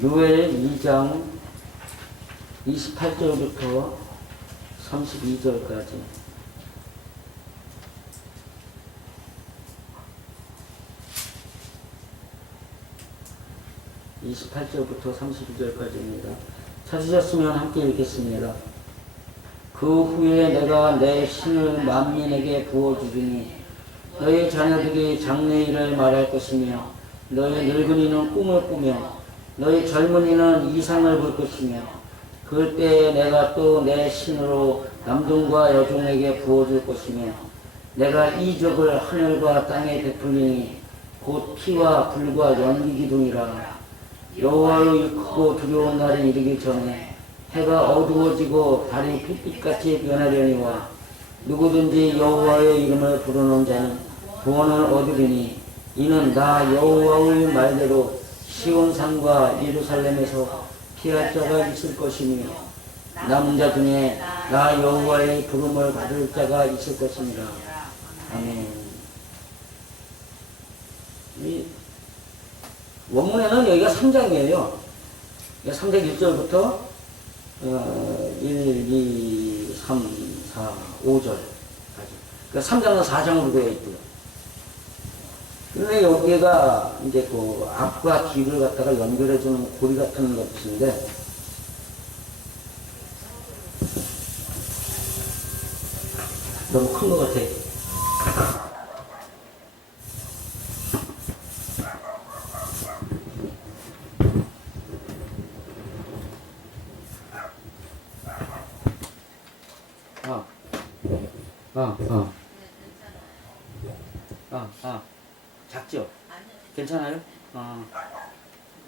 요엘 2장 28절부터 32절까지. (28절부터 32절까지입니다) 찾으셨으면 함께 읽겠습니다. 그 후에 내가 내 신을 만민에게 부어주리니 너희 자녀들이 장래일을 말할 것이며 너희 늙은이는 꿈을 꾸며 너희 젊은이는 이상을 볼 것이며 그때에 내가 또 내 신으로 남종과 여종에게 부어줄 것이며 내가 이적을 하늘과 땅에 베풀리니 곧 피와 불과 연기 기둥이라. 여호와의 크고 두려운 날이 이르기 전에 해가 어두워지고 달이 핏빛같이 변하려니와 누구든지 여호와의 이름을 부르는 자는 구원을 얻으리니 이는 나 여호와의 말대로 시온산과 예루살렘에서 피할 자가 있을 것이며 남은 자 중에 나 여호와의 부름을 받을 자가 있을 것이니라. 아멘. 이 원문에는 여기가 3장이에요. 3장 1절부터 1, 2, 3, 4, 5절까지. 그러니까 3장은 4장으로 되어 있고요. 근데 여기가 이제 그 앞과 뒤를 갖다가 연결해주는 고리 같은 것인데, 너무 큰 것 같아. 작죠? 괜찮아요?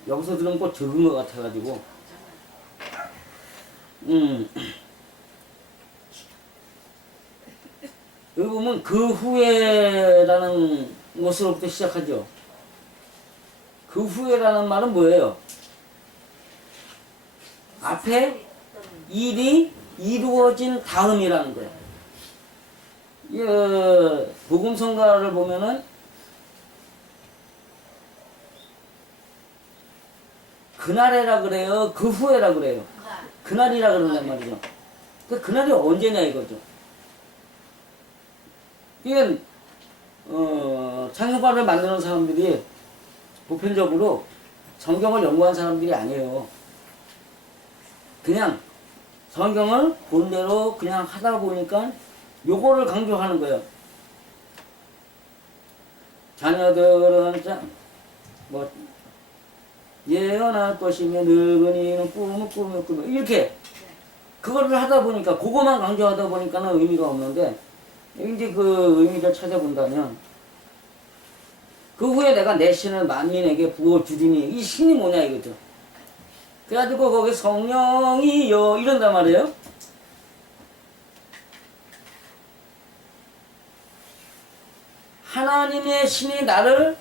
여기서 들으면 꼭 적은 것 같아가지고. 여기 보면 그 후에라는 것으로부터 시작하죠. 그 후에라는 말은 뭐예요? 앞에 일이 이루어진 다음이라는 거예요. 복음성가를 보면은 그날에라 그래요? 그 후에라 그래요? 그날이라 그런단 말이죠. 그날이 언제냐 이거죠. 이게 창세과를 만드는 사람들이 보편적으로 성경을 연구한 사람들이 아니에요. 그냥 성경을 본대로 그냥 하다 보니까 요거를 강조하는 거예요. 자녀들은 예언할 것이며 늙은이는 꿈을 꾸며 이렇게 그거를 하다 보니까 그거만 강조하다 보니까는 의미가 없는데, 이제 그 의미를 찾아본다면 그 후에 내가 내 신을 만민에게 부어주리니, 이 신이 뭐냐 이거죠. 그래가지고 거기 성령이여 이런단 말이에요. 하나님의 신이 나를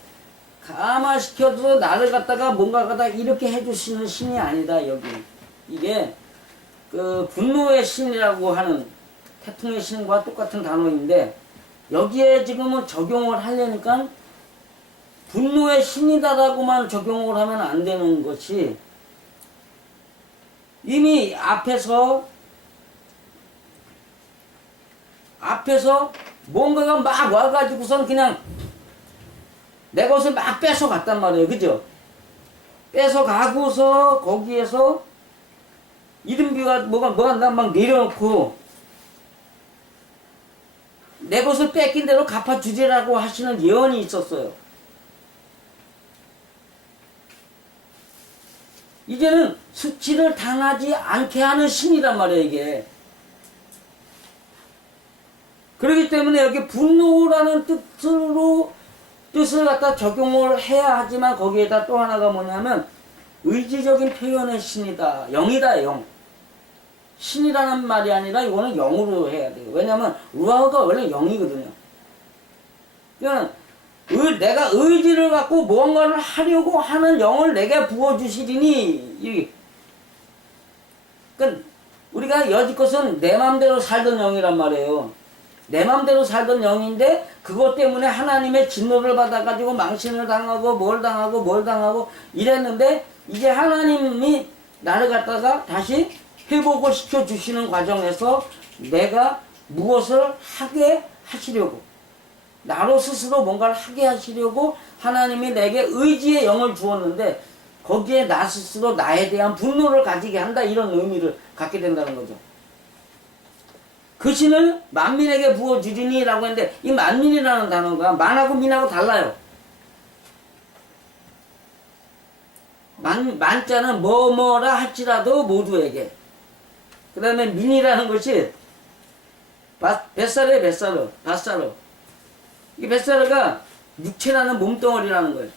감화시켜서 나를 갖다가 뭔가 갖다 이렇게 해주시는 신이 아니다. 여기 이게 그 분노의 신이라고 하는 태풍의 신과 똑같은 단어인데, 여기에 지금은 적용을 하려니까 분노의 신이다라고만 적용을 하면 안 되는 것이, 이미 앞에서 뭔가가 막 와가지고선 그냥 내 것을 막 뺏어갔단 말이에요. 그죠? 뺏어가고서 거기에서 이른비가 뭐가 나 막 내려놓고 내 것을 뺏긴 대로 갚아주지라고 하시는 예언이 있었어요. 이제는 수치를 당하지 않게 하는 신이란 말이에요, 이게. 그렇기 때문에 여기 분노라는 뜻을 갖다 적용을 해야 하지만, 거기에다 또 하나가 뭐냐면 의지적인 표현의 신이다. 영이다, 영. 신이라는 말이 아니라 이거는 영으로 해야 돼요. 왜냐하면 루아가 원래 영이거든요. 그러니까 내가 의지를 갖고 무언가를 하려고 하는 영을 내게 부어주시리니, 그러니까 우리가 여지껏은 내 마음대로 살던 영이란 말이에요. 내 맘대로 살던 영인데 그것 때문에 하나님의 진노를 받아가지고 망신을 당하고 뭘 당하고 뭘 당하고 이랬는데 이제 하나님이 나를 갖다가 다시 회복을 시켜주시는 과정에서 내가 무엇을 하게 하시려고 나로 스스로 뭔가를 하게 하시려고 하나님이 내게 의지의 영을 주었는데 거기에 나 스스로 나에 대한 분노를 가지게 한다 이런 의미를 갖게 된다는 거죠. 그 신을 만민에게 부어주리니 라고 했는데 이 만민이라는 단어가 만하고 민하고 달라요. 만자는 뭐뭐라 할지라도 모두에게. 그 다음에 민이라는 것이 뱃살이에요. 뱃살로. 이 뱃살가 육체라는 몸덩어리라는 거예요.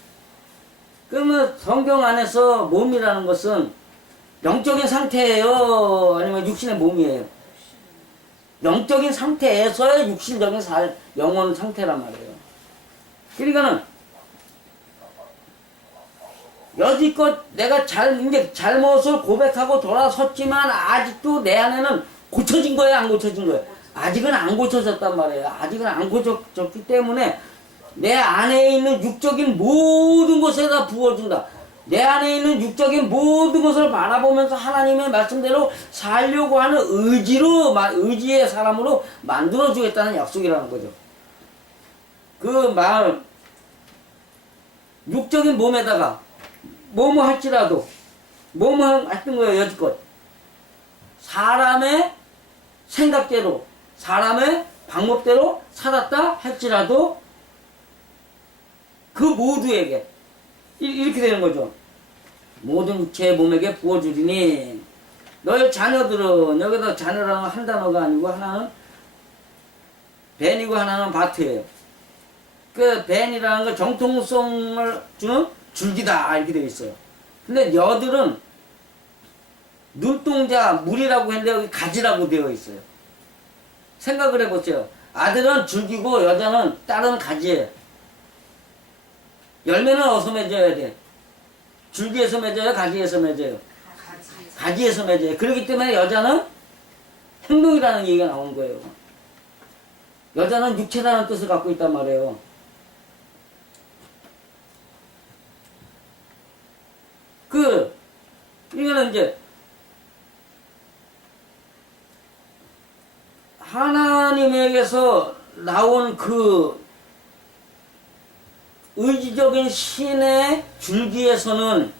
그러면 성경 안에서 몸이라는 것은 영적인 상태예요? 아니면 육신의 몸이에요? 영적인 상태에서의 육신적인 영혼 상태란 말이에요. 그러니까는 여지껏 내가 이제 잘못을 고백하고 돌아섰지만 아직도 내 안에는 고쳐진 거예요, 안 고쳐진 거예요? 아직은 안 고쳐졌단 말이에요. 아직은 안 고쳐졌기 때문에 내 안에 있는 육적인 모든 것에다 부어준다. 내 안에 있는 육적인 모든 것을 바라보면서 하나님의 말씀대로 살려고 하는 의지의 사람으로 만들어주겠다는 약속이라는 거죠. 그 마음, 육적인 몸에다가 뭐뭐 할지라도 뭐뭐 했던 거예요, 여지껏. 사람의 생각대로, 사람의 방법대로 살았다 할지라도 그 모두에게 이렇게 되는 거죠. 모든 육체의 몸에게 부어주리니 너희 자녀들은 여기다 자녀라는 한 단어가 아니고 하나는 벤이고 하나는 바트예요. 그 벤이라는 건 정통성을 주는 줄기다 이렇게 되어 있어요. 근데 여들은 눈동자 물이라고 했는데 여기 가지라고 되어 있어요. 생각을 해보세요. 아들은 줄기고 여자는 딸은 가지예요. 열매는 어디서 맺어야 돼? 줄기에서 맺어요? 가지에서 맺어요? 가지에서 맺어요. 그렇기 때문에 여자는 행동이라는 얘기가 나온 거예요. 여자는 육체라는 뜻을 갖고 있단 말이에요. 이거는 이제 하나님에게서 나온 그 의지적인 신의 줄기에서는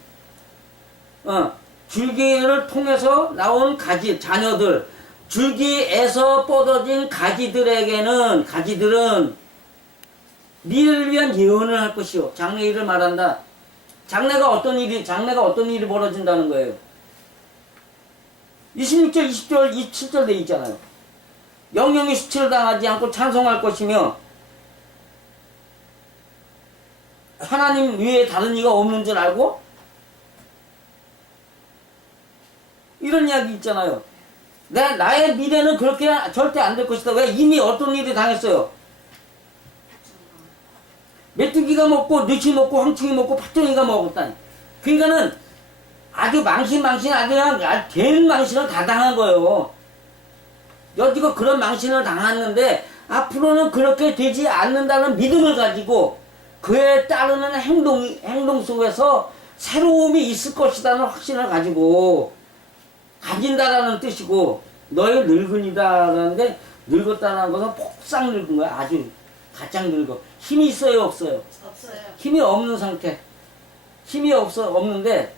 줄기를 통해서 나온 가지, 자녀들, 줄기에서 뻗어진 가지들은 미래를 위한 예언을 할 것이요. 장래 일을 말한다. 장래가 어떤 일이 벌어진다는 거예요. 26절, 20절, 27절 돼 있잖아요. 영영이 수치를 당하지 않고 찬송할 것이며 하나님 외에 다른 이가 없는 줄 알고 이런 이야기 있잖아요. 나의 미래는 그렇게 절대 안 될 것이다. 왜? 이미 어떤 일이 당했어요. 메뚜기가 먹고 느치 먹고 황충이 먹고 팥종이가 먹었다니. 그러니까는 아주 망신 아주 그냥 된 망신을 다 당한 거예요. 여지껏 그런 망신을 당했는데 앞으로는 그렇게 되지 않는다는 믿음을 가지고 그에 따르는 행동 속에서 새로움이 있을 것이라는 확신을 가지고 가진다라는 뜻이고 너의 늙은이다라는데 늙었다는 것은 폭삭 늙은 거야. 아주 가장 늙어. 힘이 있어요, 없어요? 없어요. 힘이 없는 상태. 힘이 없는데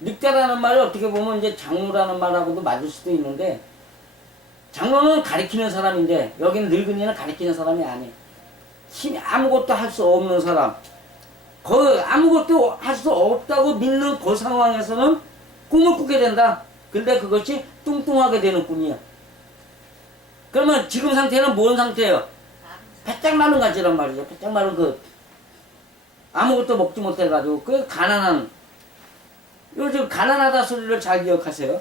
늙다라는 말이 어떻게 보면 이제 장로라는 말하고도 맞을 수도 있는데 장로는 가리키는 사람인데 여기는 늙은이는 가리키는 사람이 아니에요. 힘이 아무것도 할 수 없는 사람. 아무것도 할 수 없다고 믿는 그 상황에서는 꿈을 꾸게 된다. 근데 그것이 뚱뚱하게 되는 꿈이야. 그러면 지금 상태는 뭔 상태예요? 바짝 마른 가지란 말이죠. 바짝 마른 아무것도 먹지 못해가지고 가난한 요즘 가난하다 소리를 잘 기억하세요.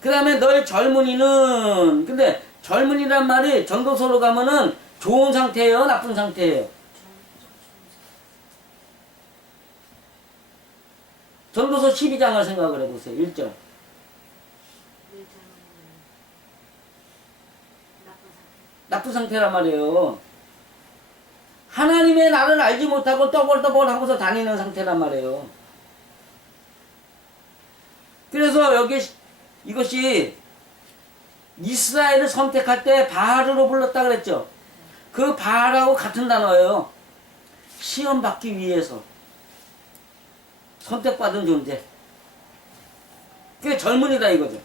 그 다음에 너의 젊은이는 근데 젊은이란 말이 전도서로 가면은 좋은 상태예요? 나쁜 상태예요? 전도서 12장을 생각을 해보세요. 1절. 나쁜 상태란 말이에요. 하나님의 나를 알지 못하고 떠벌떠벌 하고서 다니는 상태란 말이에요. 그래서 여기 이것이 이스라엘을 선택할 때 바알으로 불렀다 그랬죠. 그 바알하고 같은 단어예요. 시험 받기 위해서 선택받은 존재. 그게 젊은이다 이거죠.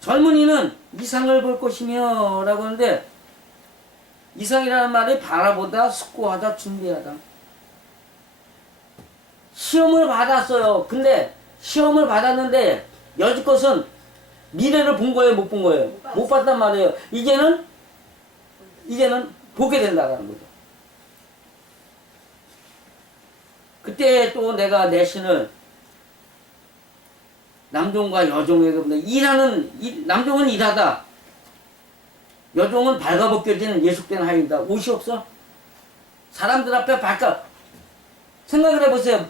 젊은이는 이상을 볼 것이며 라고 하는데, 이상이라는 말이 바라보다, 숙고하다, 준비하다. 시험을 받았어요. 근데 시험을 받았는데 여지껏은 미래를 본 거예요, 못 본 거예요? 못 봤단 말이에요. 이제는 보게 된다는 거죠. 그때 또 내가 내 신을 남종과 여종에게 일하는, 남종은 일하다, 여종은 발가벗겨진 예속된 하인이다. 옷이 없어? 사람들 앞에 생각을 해보세요.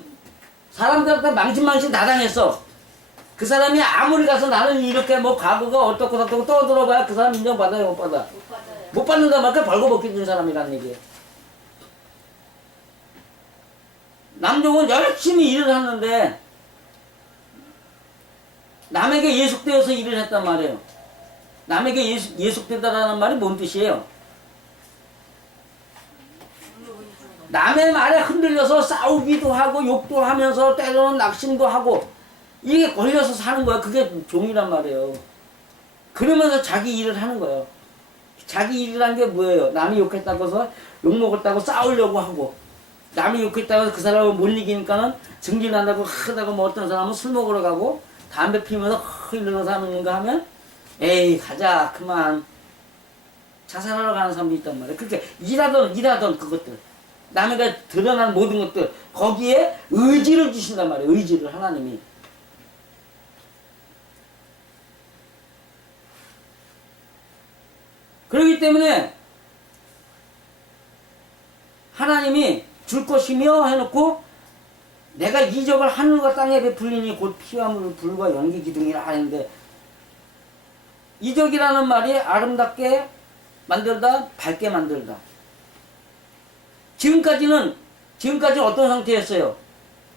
사람들 앞에 망신망신 다 당했어. 그 사람이 아무리 가서 나는 이렇게 뭐 과거가 어떻고 저떻고 떠들어봐야 그 사람 인정받아요, 못 받아? 못 받아요. 못 받는다 말까 벌거벗겨진 사람이라는 얘기예요. 남종은 열심히 일을 하는데 남에게 예속되어서 일을 했단 말이에요. 남에게 예속되다라는 말이 뭔 뜻이에요? 남의 말에 흔들려서 싸우기도 하고 욕도 하면서 때로는 낙심도 하고 이게 걸려서 사는 거야. 그게 종이란 말이에요. 그러면서 자기 일을 하는 거예요. 자기 일이란 게 뭐예요? 남이 욕했다고 해서 욕먹었다고 싸우려고 하고, 남이 욕했다고 해서 그 사람을 못 이기니까는 증진한다고 하다가 뭐 어떤 사람은 술 먹으러 가고 담배 피면서 이러는 사람인가 하면 에이 가자 그만 자살하러 가는 사람도 있단 말이에요. 그렇게 일하던 그것들, 남에게 드러난 모든 것들, 거기에 의지를 주신단 말이에요. 의지를 하나님이. 그렇기 때문에 하나님이 줄 것이며 해놓고, 내가 이적을 하늘과 땅에 베풀리니 곧 피와 물 불과 연기 기둥이라 하는데, 이적이라는 말이 아름답게 만들다, 밝게 만들다. 지금까지 어떤 상태였어요?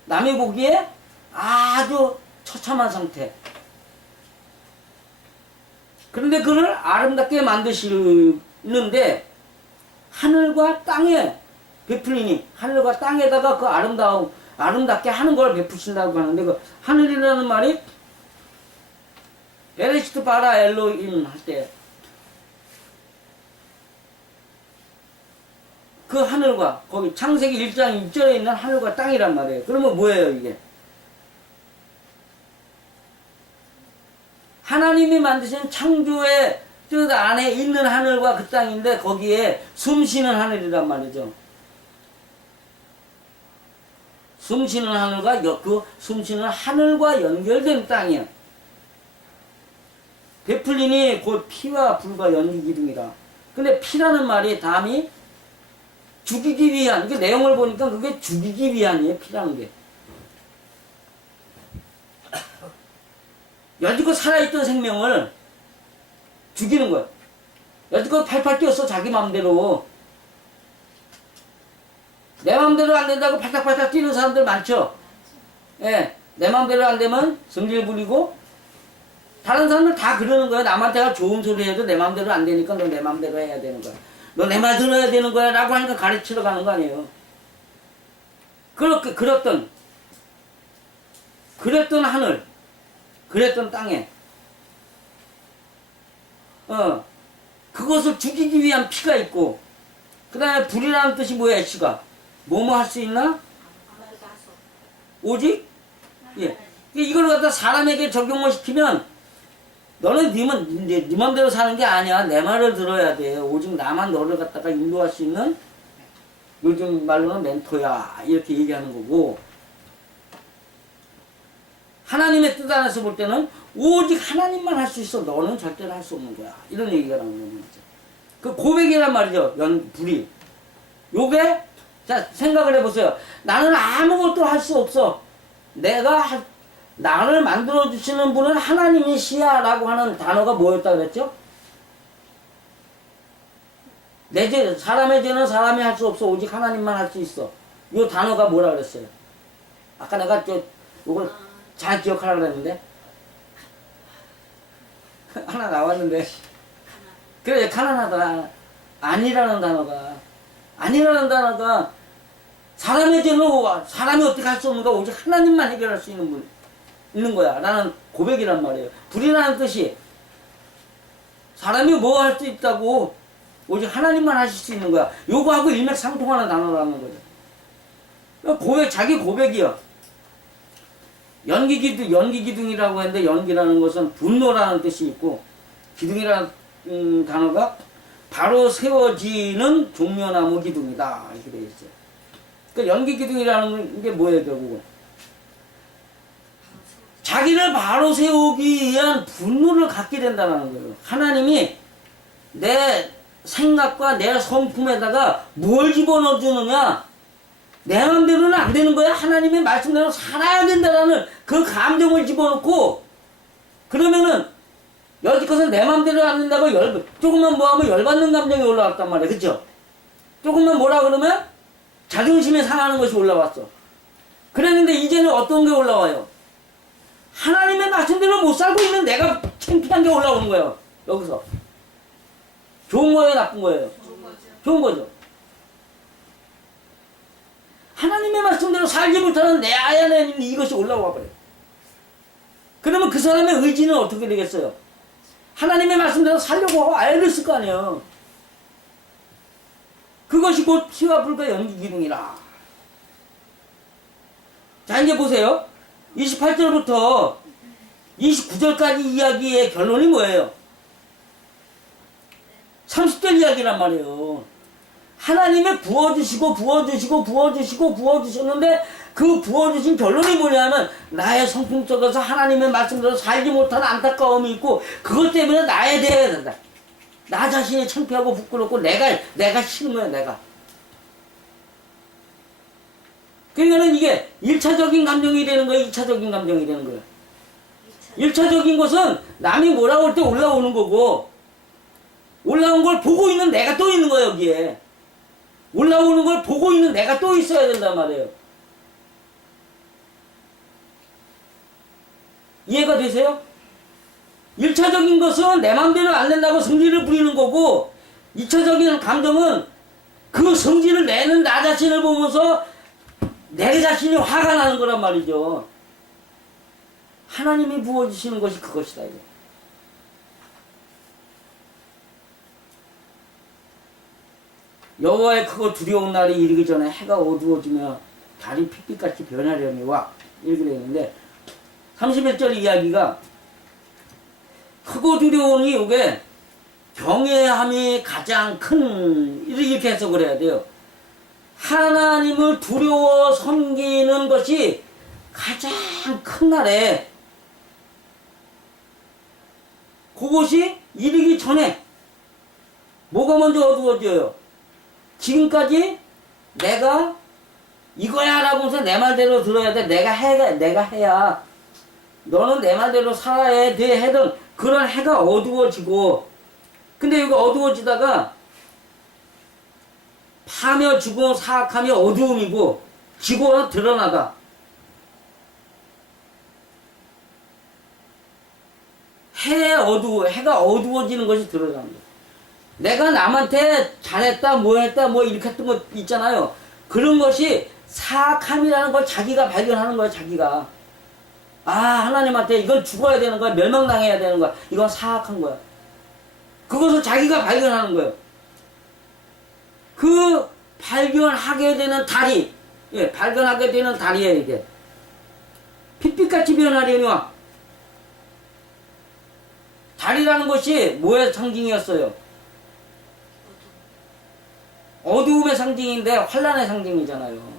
남이 보기에 아주 처참한 상태. 그런데 그걸 아름답게 만드시는데, 하늘과 땅에 베풀리니, 하늘과 땅에다가 그 아름답게 하는 걸 베푸신다고 하는데, 그 하늘이라는 말이 베레시트 바라 엘로임 할 때 그 하늘과, 거기 창세기 1장 1절에 있는 하늘과 땅이란 말이에요. 그러면 뭐예요 이게? 하나님이 만드신 창조의 뜻 안에 있는 하늘과 그 땅인데, 거기에 숨쉬는 하늘이란 말이죠. 숨쉬는 하늘과 그 숨쉬는 하늘과 연결된 땅이야. 베풀리니 곧 피와 불과 연기 기둥이라. 근데 피라는 말이 담이 죽이기 위한, 그 내용을 보니까 그게 죽이기 위한이에요, 피라는 게. 여지껏 살아있던 생명을 죽이는 거야. 여지껏 팔팔 뛰었어, 자기 마음대로. 내 마음대로 안 된다고 팔딱팔딱 뛰는 사람들 많죠? 예, 내 마음대로 안 되면 성질 부리고, 다른 사람들 다 그러는 거야. 남한테가 좋은 소리 해도 내 마음대로 안 되니까 너 내 마음대로 해야 되는 거야. 너 내 말 들어야 되는 거야 라고 하니까 가르치러 가는 거 아니에요. 그랬던 하늘, 그랬던 땅에 그것을 죽이기 위한 피가 있고, 그 다음에 불이라는 뜻이 뭐야? 씨가 뭐뭐 할 수 있나? 오직? 예. 이걸 갖다 사람에게 적용을 시키면, 너는 네 맘대로 사는 게 아니야. 내 말을 들어야 돼. 오직 나만 너를 갖다가 인도할 수 있는, 요즘 말로는 멘토야, 이렇게 얘기하는 거고, 하나님의 뜻 안에서 볼 때는 오직 하나님만 할 수 있어. 너는 절대로 할 수 없는 거야. 이런 얘기가 나오는 거죠. 그 고백이란 말이죠. 불이. 요게, 자, 생각을 해보세요. 나는 아무것도 할 수 없어. 내가 나를 만들어 주시는 분은 하나님이시야라고 하는 단어가 뭐였다 그랬죠? 내 죄, 사람의 죄는 사람이 할 수 없어. 오직 하나님만 할 수 있어. 이 단어가 뭐라 그랬어요? 아까 내가 이걸 잘 기억하라고 그랬는데 하나 나왔는데 그래, 가난하다. 아니라는 단어가 사람의 죄는 사람이 어떻게 할 수 없는가? 오직 하나님만 해결할 수 있는 거야 라는 고백이란 말이에요. 불이라는 뜻이 사람이 뭐 할 수 있다고 오직 하나님만 하실 수 있는 거야. 요거하고 일맥상통하는 단어라는 거죠. 고백, 자기 고백이요. 연기기둥이라고 했는데, 연기라는 것은 분노라는 뜻이 있고, 기둥이라는 단어가 바로 세워지는 종려나무 기둥이다 이렇게 되어 있어요. 그러니까 연기기둥이라는 게 뭐예요, 결국은? 자기를 바로 세우기 위한 분노를 갖게 된다는 거예요. 하나님이 내 생각과 내 성품에다가 뭘 집어넣어 주느냐? 내 마음대로는 안 되는 거야. 하나님의 말씀대로 살아야 된다라는 그 감정을 집어넣고, 그러면은 여지껏은 내 마음대로 안 된다고 조금만 뭐 하면 열받는 감정이 올라왔단 말이야. 그쵸? 조금만 뭐라 그러면 자존심이 상하는 것이 올라왔어. 그랬는데 이제는 어떤 게 올라와요? 하나님의 말씀대로 못 살고 있는 내가 창피한 게 올라오는 거예요. 여기서. 좋은 거예요, 나쁜 거예요? 좋은 거죠. 하나님의 말씀대로 살지 못하는 내 안에 있는 이것이 올라와 버려요. 그러면 그 사람의 의지는 어떻게 되겠어요? 하나님의 말씀대로 살려고 애를 쓸 거 아니에요. 그것이 곧 피와 불과 연기기둥이라. 자, 이제 보세요. 28절부터 29절까지 이야기의 결론이 뭐예요? 30절 이야기란 말이에요. 하나님이 부어주셨는데 그 부어주신 결론이 뭐냐면 나의 성품 속에서 하나님의 말씀대로 살지 못하는 안타까움이 있고 그것 때문에 나에 대해야 된다. 나 자신이 창피하고 부끄럽고 내가 싫은 거야, 내가. 그러니까는 이게 1차적인 감정이 되는 거예요, 2차적인 감정이 되는 거예요. 1차적인 것은 남이 뭐라고 할 때 올라오는 거고, 올라온 걸 보고 있는 내가 또 있는 거예요, 여기에. 올라오는 걸 보고 있는 내가 또 있어야 된단 말이에요. 이해가 되세요? 1차적인 것은 내 맘대로 안 된다고 성질을 부리는 거고, 2차적인 감정은 그 성질을 내는 나 자신을 보면서 내 자신이 화가 나는 거란 말이죠. 하나님이 부어주시는 것이 그것이다, 이게. 여호와의 크고 두려운 날이 이르기 전에 해가 어두워지며 달이 핏빛같이 변하려니와 이렇게 되어 있는데 31절 이야기가 크고 두려우니 이게 경외함이 가장 큰 이렇게 해석을 해야 돼요. 하나님을 두려워 섬기는 것이 가장 큰 날에 그것이 이르기 전에 뭐가 먼저 어두워져요? 지금까지 내가 이거야 라고 해서 내 말대로 들어야 돼. 내가 해야 너는 내 말대로 살아야 돼 해던 그런 해가 어두워지고, 근데 여기 어두워지다가 파며 죽어 사악하며 어두움이고 지고는 드러나다. 해가 어두워지는 것이 드러나는 거예요. 내가 남한테 잘했다, 뭐 했다, 뭐 이렇게 했던 거 있잖아요. 그런 것이 사악함이라는 걸 자기가 발견하는 거야, 자기가. 아, 하나님한테 이건 죽어야 되는 거야, 멸망당해야 되는 거야. 이건 사악한 거야. 그것을 자기가 발견하는 거예요. 그 발견하게 되는 달이, 발견하게 되는 달이에요, 이게. 핏빛같이 변하려니와. 달이라는 것이 뭐의 상징이었어요? 어두움의 상징인데 환란의 상징이잖아요.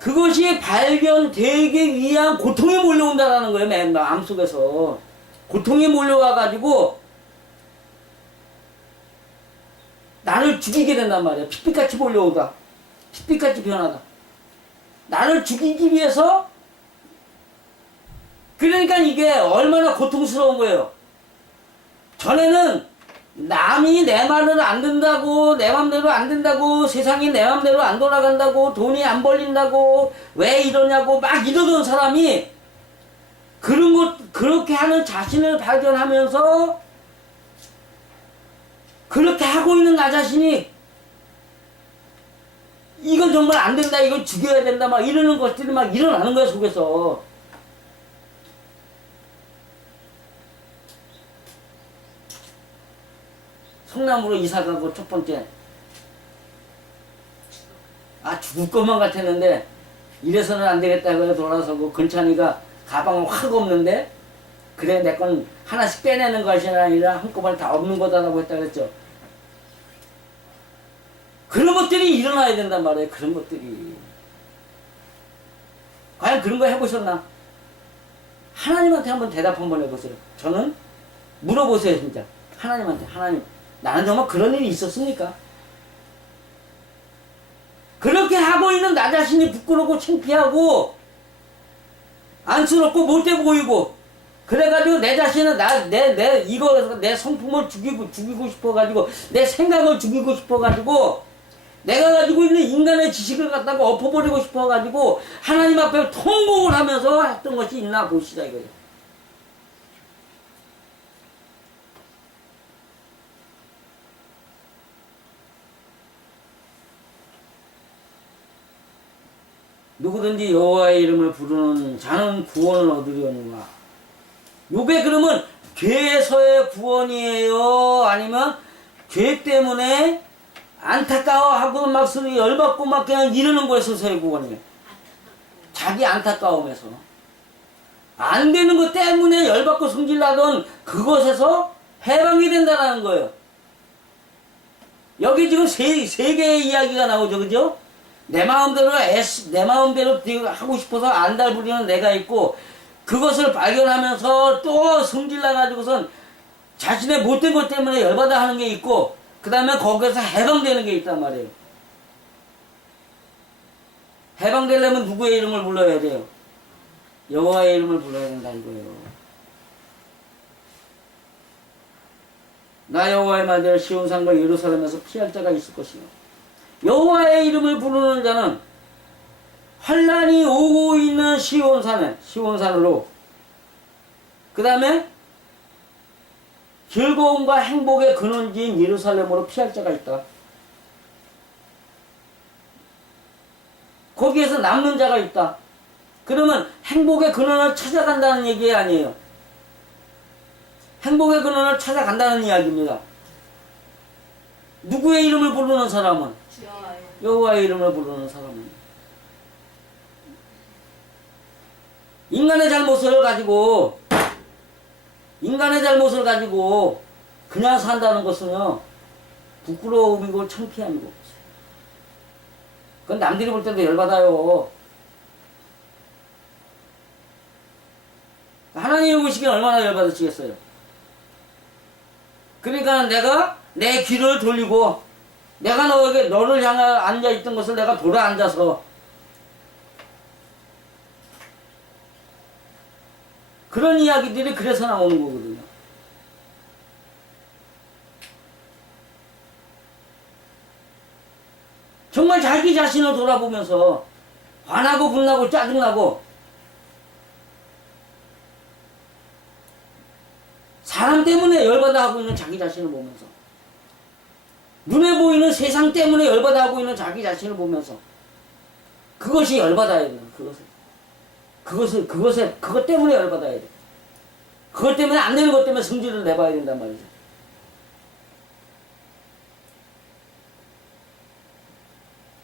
그것이 발견되기 위한 고통이 몰려온다는 거예요. 맨 마음속에서 고통이 몰려와가지고 나를 죽이게 된단 말이에요. 핏빛같이 몰려오다, 핏빛같이 변하다. 나를 죽이기 위해서 그러니까 이게 얼마나 고통스러운 거예요. 전에는 남이 내 말을 안 듣는다고, 내 맘대로 안 된다고, 세상이 내 맘대로 안 돌아간다고, 돈이 안 벌린다고, 왜 이러냐고 막 이러던 사람이 그런 것, 그렇게 하는 자신을 발견하면서 그렇게 하고 있는 나 자신이 이건 정말 안 된다, 이건 죽여야 된다, 막 이러는 것들이 막 일어나는 거야, 속에서. 성남으로 이사 가고 첫 번째. 죽을 것만 같았는데, 이래서는 안 되겠다, 그래 돌아서고, 근찬이가 가방은 확 없는데, 그래, 내 건 하나씩 빼내는 것이 아니라 한꺼번에 다 없는 거다라고 했다 그랬죠. 그런 것들이 일어나야 된단 말이에요. 그런 것들이. 과연 그런 거 해보셨나? 하나님한테 한번 대답 한번 해보세요. 저는 물어보세요, 진짜. 하나님한테. 하나님, 나는 정말 그런 일이 있었습니까? 그렇게 하고 있는 나 자신이 부끄럽고 창피하고 안쓰럽고 못돼 보이고, 그래가지고 내 자신은 내 성품을 죽이고 싶어가지고, 내 생각을 죽이고 싶어가지고, 내가 가지고 있는 인간의 지식을 갖다가 엎어버리고 싶어가지고 하나님 앞에 통곡을 하면서 했던 것이 있나 보시다 이거예요. 누구든지 여호와의 이름을 부르는 자는 구원을 얻으려니와. 요게 그러면 죄에서의 구원이에요? 아니면 죄 때문에 안타까워하고 막 소리 열받고 막 그냥 이러는 거에서의 구원이에요? 자기 안타까움에서. 안 되는 것 때문에 열받고 성질나던 그것에서 해방이 된다는 거예요. 여기 지금 세 개의 이야기가 나오죠, 그죠? 내 마음대로 하고 싶어서 안달 부리는 내가 있고, 그것을 발견하면서 또 성질나가지고선 자신의 못된 것 때문에 열받아 하는 게 있고, 그 다음에 거기에서 해방되는 게 있단 말이에요. 해방되려면 누구의 이름을 불러야 돼요? 여호와의 이름을 불러야 된다 이거예요. 나 여호와의 말대로 시온산과 예루살렘에서 피할 자가 있을 것이요. 여호와의 이름을 부르는 자는 환난이 오고 있는 시온산으로, 그 다음에 즐거움과 행복의 근원지인 예루살렘으로 피할 자가 있다. 거기에서 남는 자가 있다. 그러면 행복의 근원을 찾아간다는 얘기 아니에요. 행복의 근원을 찾아간다는 이야기입니다. 누구의 이름을 부르는 사람은? 여호와의 이름을 부르는 사람은. 인간의 잘못을 가지고 그냥 산다는 것은요, 부끄러움이고 창피함이고, 그건 남들이 볼 때도 열받아요. 하나님이 보시기엔 얼마나 열받으시겠어요. 그러니까 내가 내 귀를 돌리고, 내가 너를 향해 앉아있던 것을 내가 돌아 앉아서, 그런 이야기들이 그래서 나오는 거거든요. 정말 자기 자신을 돌아보면서 화나고 분나고 짜증나고, 사람 때문에 열받아 하고 있는 자기 자신을 보면서, 눈에 보이는 세상 때문에 열받아 하고 있는 자기 자신을 보면서, 그것이 열받아야 된다. 그것 때문에 열받아야 돼. 그것 때문에 안 되는 것 때문에 성질을 내봐야 된단 말이죠.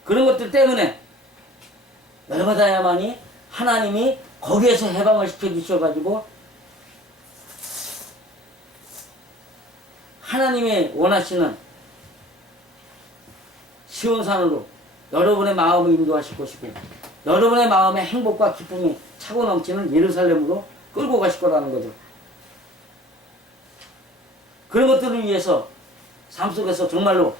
그런 것들 때문에 열받아야만이 하나님이 거기에서 해방을 시켜주셔가지고, 하나님이 원하시는 시온산으로 여러분의 마음을 인도하실 것이고, 여러분의 마음에 행복과 기쁨이 차고 넘치는 예루살렘으로 끌고 가실 거라는 거죠. 그런 것들을 위해서 삶 속에서 정말로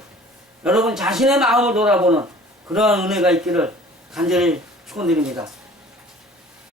여러분 자신의 마음을 돌아보는 그러한 은혜가 있기를 간절히 축원드립니다.